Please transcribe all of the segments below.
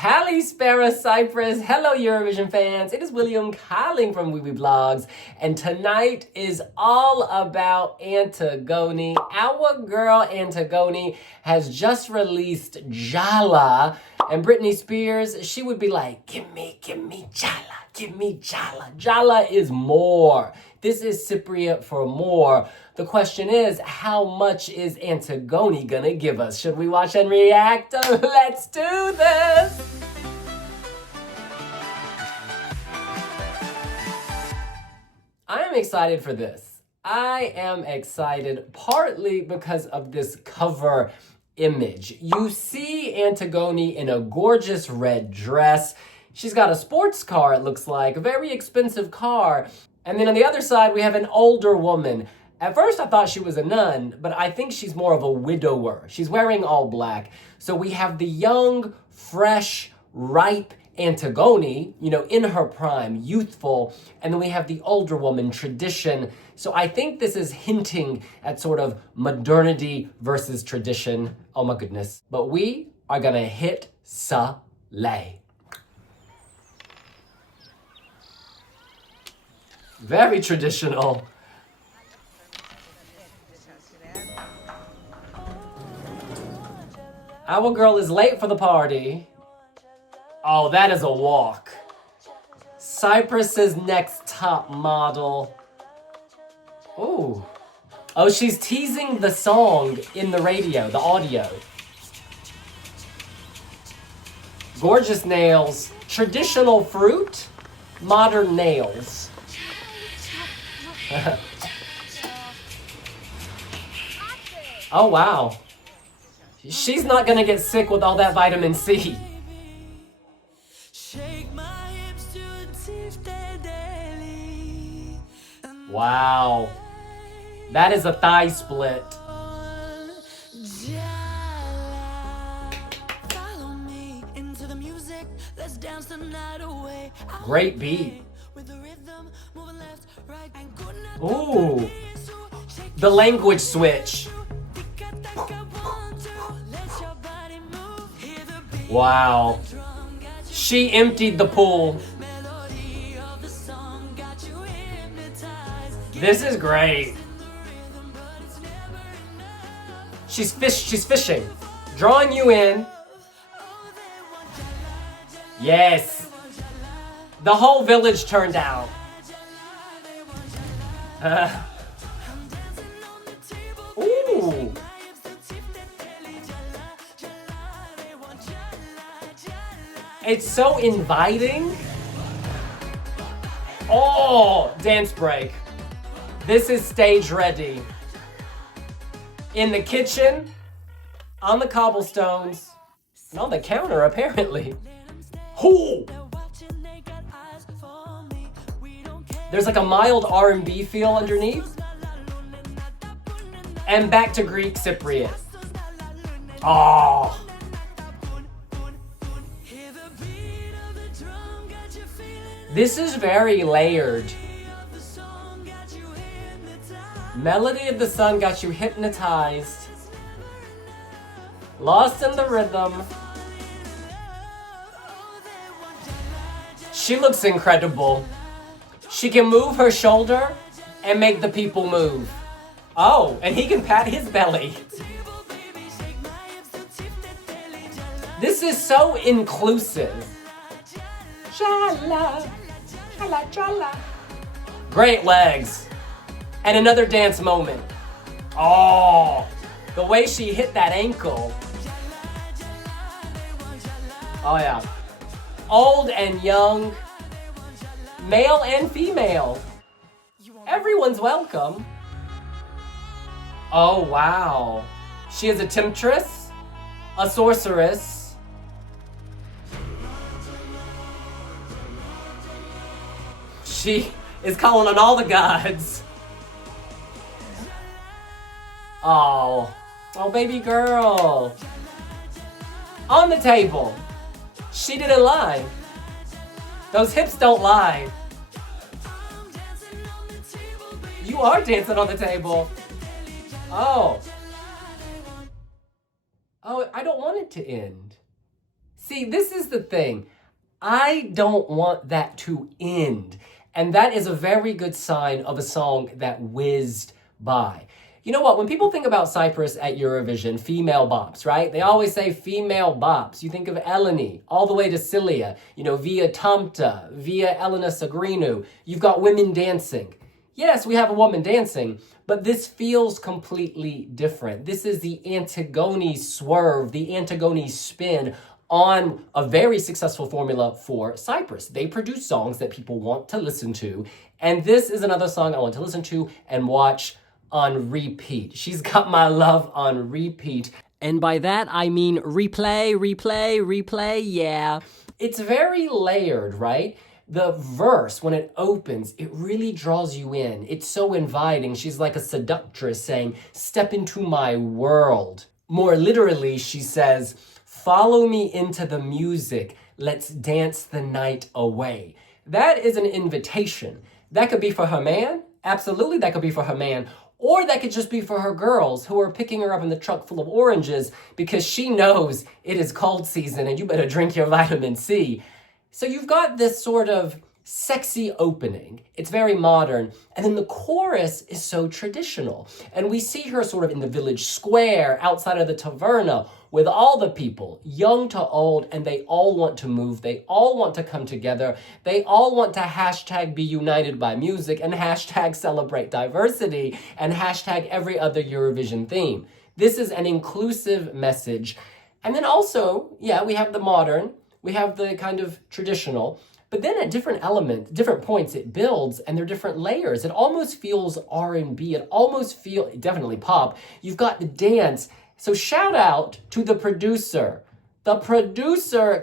Kalispera, Cyprus. Hello, Eurovision fans. It is William calling from wiwibloggs, and tonight is all about Antigoni. Our girl Antigoni has just released Jalla, and Britney Spears, she would be like, give me Jalla, give me Jalla. Jalla is more. This is Cypriot for more. The question is, how much is Antigoni gonna give us? Should we watch and react? Let's do this! I am excited for this. I am excited partly because of this cover image. You see Antigoni in a gorgeous red dress. She's got a sports car, it looks like, a very expensive car. And then on the other side, we have an older woman. At first, I thought she was a nun, but I think she's more of a widower. She's wearing all black. So we have the young, fresh, ripe Antigoni, in her prime, youthful, and then we have the older woman, tradition. So I think this is hinting at sort of modernity versus tradition. Oh my goodness. But we are gonna hit Slay. Very traditional. Our girl is late for the party. Oh, that is a walk. Cyprus's next top model. Ooh. Oh, she's teasing the song in the radio, the audio. Gorgeous nails. Traditional fruit. Modern nails. Oh, wow. She's not gonna get sick with all that vitamin C. Wow. That is a thigh split. Great beat. Ooh. The language switch. Wow. She emptied the pool. This is great. She's fishing. Drawing you in. Yes. The whole village turned out. Ooh. It's so inviting. Oh, dance break. This is stage ready. In the kitchen, on the cobblestones, and on the counter apparently. Ooh. There's like a mild R&B feel underneath. And back to Greek Cypriot. Oh. This is very layered. Melody of the Sun got you hypnotized. Lost in the rhythm. She looks incredible. She can move her shoulder and make the people move. Oh, and he can pat his belly. This is so inclusive. Jalla, jalla, jalla. Great legs. And another dance moment. Oh, the way she hit that ankle. Oh yeah. Old and young. Male and female. Everyone's welcome. Oh wow. She is a temptress. A sorceress. She is calling on all the gods. Oh, baby girl. On the table. She didn't lie. Those hips don't lie. You are dancing on the table. Oh. Oh, I don't want it to end. See, this is the thing. I don't want that to end. And that is a very good sign of a song that whizzed by. You know what? When people think about Cyprus at Eurovision, female bops, right? They always say female bops. You think of Eleni, all the way to Cilia, via Tamta, via Elena Sagrinou. You've got women dancing. Yes, we have a woman dancing, but this feels completely different. This is the Antigoni swerve, the Antigoni spin on a very successful formula for Cyprus. They produce songs that people want to listen to, and this is another song I want to listen to and watch on repeat. She's got my love on repeat. And by that, I mean replay, replay, replay, yeah. It's very layered, right? The verse, when it opens, it really draws you in. It's so inviting. She's like a seductress saying, "Step into my world." More literally, she says, "Follow me into the music. Let's dance the night away." That is an invitation. That could be for her man. Absolutely, that could be for her man. Or that could just be for her girls who are picking her up in the truck full of oranges because she knows it is cold season and you better drink your vitamin C. So you've got this sort of sexy opening. It's very modern. And then the chorus is so traditional. And we see her sort of in the village square outside of the taverna with all the people, young to old, and they all want to move. They all want to come together. They all want to hashtag be united by music and hashtag celebrate diversity and hashtag every other Eurovision theme. This is an inclusive message. And then also, yeah, we have the modern, we have the kind of traditional, but then at different points, it builds, and there are different layers. It almost feels R&B. It almost feels, definitely pop. You've got the dance. So shout out to the producer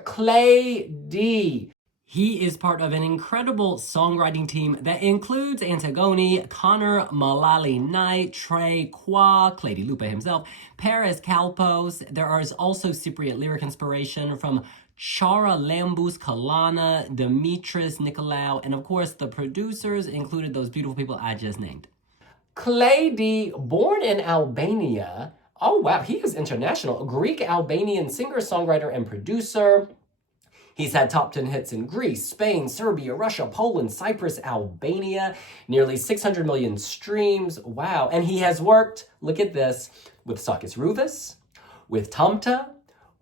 Claydee. He is part of an incredible songwriting team that includes Antigoni, Connor Malali Knight, Trey Kwa, Claydee Lupa himself, Paris Kalpos. There is also Cypriot lyric inspiration from Chara Lambus Kalana, Dimitris Nicolaou, and of course the producers included those beautiful people I just named. Claydee, born in Albania. Oh wow, he is international. A Greek-Albanian singer, songwriter, and producer. He's had top 10 hits in Greece, Spain, Serbia, Russia, Poland, Cyprus, Albania, nearly 600 million streams. Wow. And he has worked, look at this, with Sakis Rufus, with Tamta,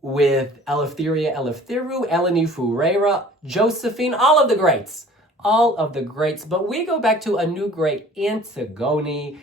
with Eleftheria Eleftheru, Eleni Foureira, Josephine, all of the greats. All of the greats. But we go back to a new great, Antigoni.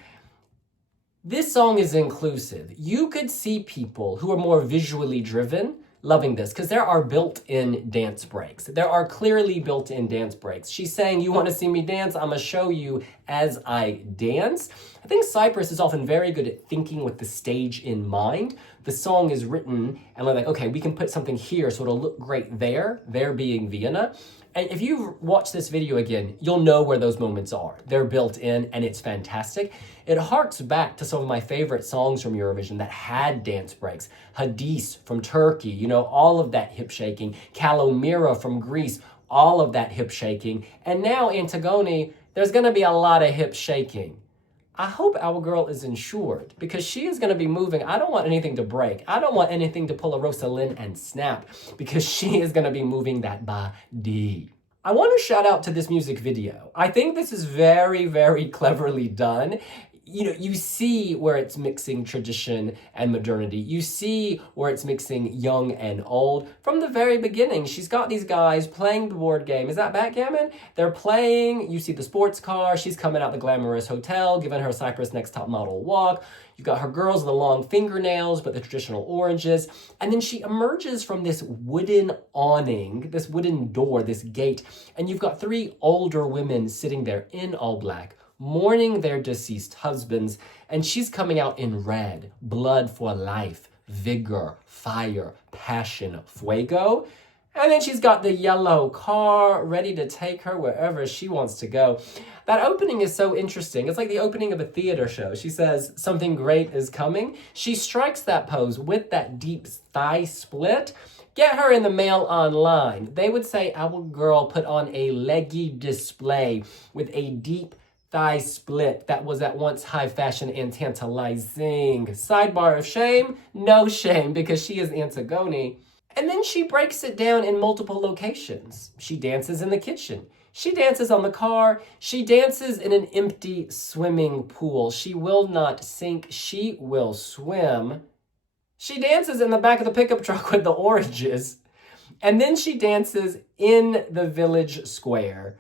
This song is inclusive. You could see people who are more visually driven loving this because there are built-in dance breaks. There are clearly built-in dance breaks. She's saying, you want to see me dance? I'm going to show you as I dance. I think Cyprus is often very good at thinking with the stage in mind. The song is written and they're like, okay, we can put something here so it'll look great there being Vienna. And if you watch this video again, you'll know where those moments are. They're built in and it's fantastic. It harks back to some of my favorite songs from Eurovision that had dance breaks. Hadis from Turkey, all of that hip shaking. Kalomira from Greece, all of that hip shaking. And now Antigoni, there's gonna be a lot of hip shaking. I hope our girl is insured because she is going to be moving. I don't want anything to break. I don't want anything to pull a Rosalind and snap because she is going to be moving that body. I want to shout out to this music video. I think this is very, very cleverly done. You see where it's mixing tradition and modernity. You see where it's mixing young and old. From the very beginning, she's got these guys playing the board game. Is that backgammon? They're playing. You see the sports car. She's coming out the glamorous hotel, giving her Cyprus Next Top Model walk. You've got her girls with the long fingernails, but the traditional oranges. And then she emerges from this wooden awning, this wooden door, this gate. And you've got three older women sitting there in all black, mourning their deceased husbands, and she's coming out in red, blood for life, vigor, fire, passion, fuego. And then she's got the yellow car ready to take her wherever she wants to go. That opening is so interesting. It's like the opening of a theater show. She says, something great is coming. She strikes that pose with that deep thigh split. Get her in the mail online. They would say our girl put on a leggy display with a deep thigh split that was at once high fashion and tantalizing. Sidebar of shame? No shame, because she is Antigoni. And then she breaks it down in multiple locations. She dances in the kitchen. She dances on the car. She dances in an empty swimming pool. She will not sink. She will swim. She dances in the back of the pickup truck with the oranges. And then she dances in the village square.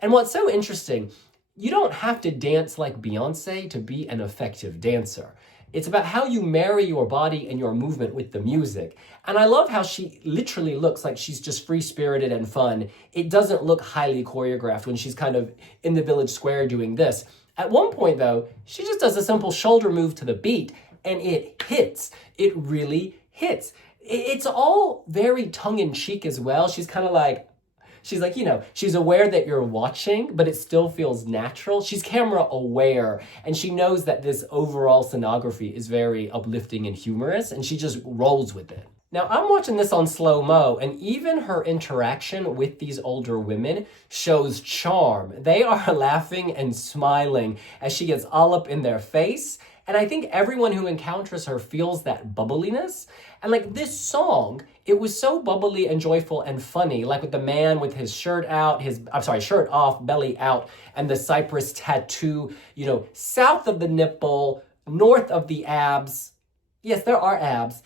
And what's so interesting, you don't have to dance like Beyonce to be an effective dancer. It's about how you marry your body and your movement with the music. And I love how she literally looks like she's just free-spirited and fun. It doesn't look highly choreographed when she's kind of in the village square doing this. At one point, though, she just does a simple shoulder move to the beat, and it hits. It really hits. It's all very tongue-in-cheek as well. She's like, you know, she's aware that you're watching, but it still feels natural. She's camera aware, and she knows that this overall scenography is very uplifting and humorous, and she just rolls with it. Now, I'm watching this on slow-mo, and even her interaction with these older women shows charm. They are laughing and smiling as she gets all up in their face, and I think everyone who encounters her feels that bubbliness. And like this song, it was so bubbly and joyful and funny, like with the man with his shirt off, belly out, and the Cyprus tattoo, you know, south of the nipple, north of the abs. Yes, there are abs.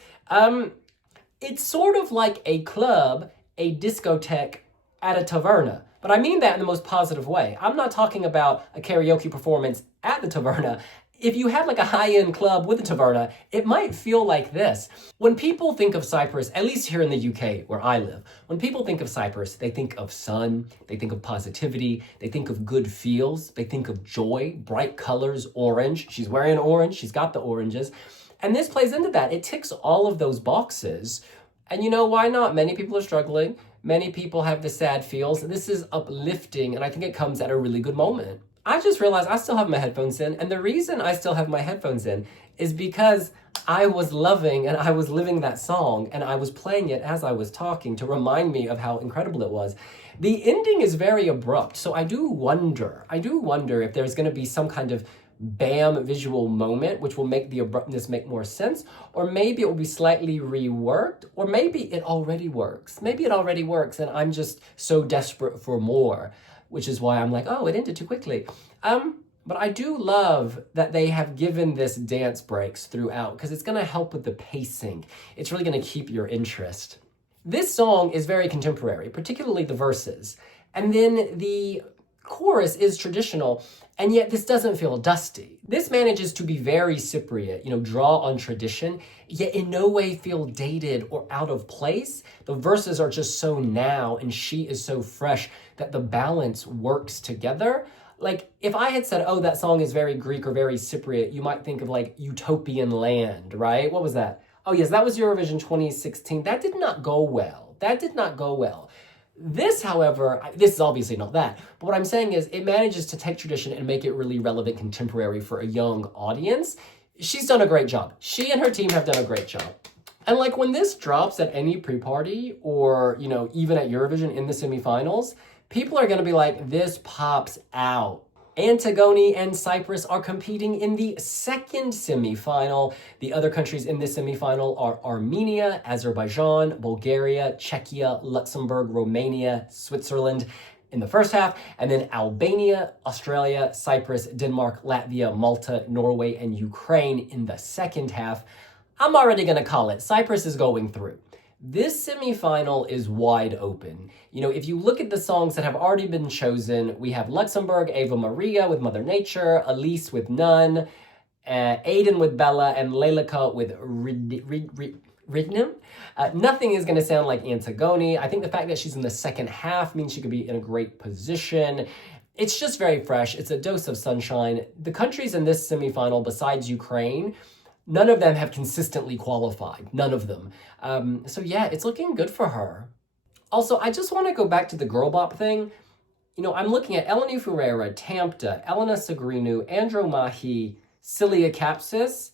It's sort of like a club, a discotheque at a taverna. But I mean that in the most positive way. I'm not talking about a karaoke performance at the taverna. If you had like a high-end club with a taverna, it might feel like this. When people think of Cyprus, at least here in the UK where I live, when people think of Cyprus, they think of sun, they think of positivity, they think of good feels, they think of joy, bright colors, orange. She's wearing orange, she's got the oranges. And this plays into that. It ticks all of those boxes. And you know, why not? Many people are struggling. Many people have the sad feels. This is uplifting, and I think it comes at a really good moment. I just realized I still have my headphones in, and the reason I still have my headphones in is because I was loving and I was living that song, and I was playing it as I was talking to remind me of how incredible it was. The ending is very abrupt, so I do wonder if there's going to be some kind of bam visual moment which will make the abruptness make more sense, or maybe it will be slightly reworked, or maybe it already works. Maybe it already works and I'm just so desperate for more, which is why I'm like, oh, it ended too quickly. But I do love that they have given this dance breaks throughout, because it's gonna help with the pacing. It's really gonna keep your interest. This song is very contemporary, particularly the verses. And then the chorus is traditional, and yet this doesn't feel dusty. This manages to be very Cypriot, you know, draw on tradition, yet in no way feel dated or out of place. The verses are just so now, and she is so fresh that the balance works together. Like, if I had said, oh, that song is very Greek or very Cypriot, you might think of like Utopian Land, right? What was that? Oh yes, that was Eurovision 2016. That did not go well. This, however, this is obviously not that, but what I'm saying is it manages to take tradition and make it really relevant contemporary for a young audience. She's done a great job. She and her team have done a great job. And like when this drops at any pre-party or, you know, even at Eurovision in the semifinals, people are going to be like, this pops out. Antigoni and Cyprus are competing in the second semifinal. The other countries in this semifinal are Armenia, Azerbaijan, Bulgaria, Czechia, Luxembourg, Romania, Switzerland in the first half, and then Albania, Australia, Cyprus, Denmark, Latvia, Malta, Norway, and Ukraine in the second half. I'm already going to call it. Cyprus is going through. This semifinal is wide open. You know, if you look at the songs that have already been chosen, we have Luxembourg, Ava Maria with Mother Nature, Elise with None, Aiden with Bella, and Lelica with Ridnim. Nothing is going to sound like Antigoni. I think the fact that she's in the second half means she could be in a great position. It's just very fresh. It's a dose of sunshine. The countries in this semifinal, besides Ukraine, none of them have consistently qualified. None of them. So yeah, it's looking good for her. Also, I just want to go back to the girl bop thing. You know, I'm looking at Eleni Ferreira, Tampta, Elena Sagrinou, Andromache, Cilia Capsis.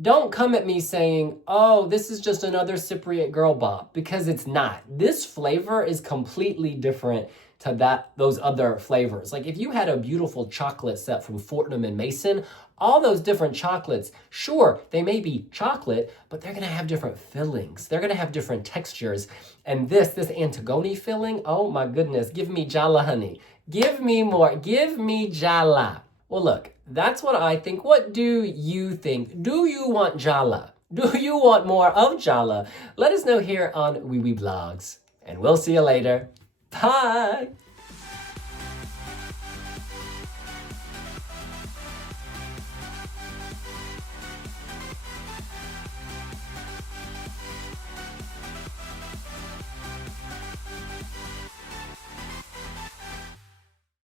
Don't come at me saying, oh, this is just another Cypriot girl bop, because it's not. This flavor is completely different to those other flavors. Like if you had a beautiful chocolate set from Fortnum and Mason, all those different chocolates, sure, they may be chocolate, but they're gonna have different fillings. They're gonna have different textures. And this Antigoni filling, oh my goodness, give me Jalla, honey. Give me more, give me Jalla. Well, look, that's what I think. What do you think? Do you want Jalla? Do you want more of Jalla? Let us know here on wiwibloggs. And we'll see you later. Bye!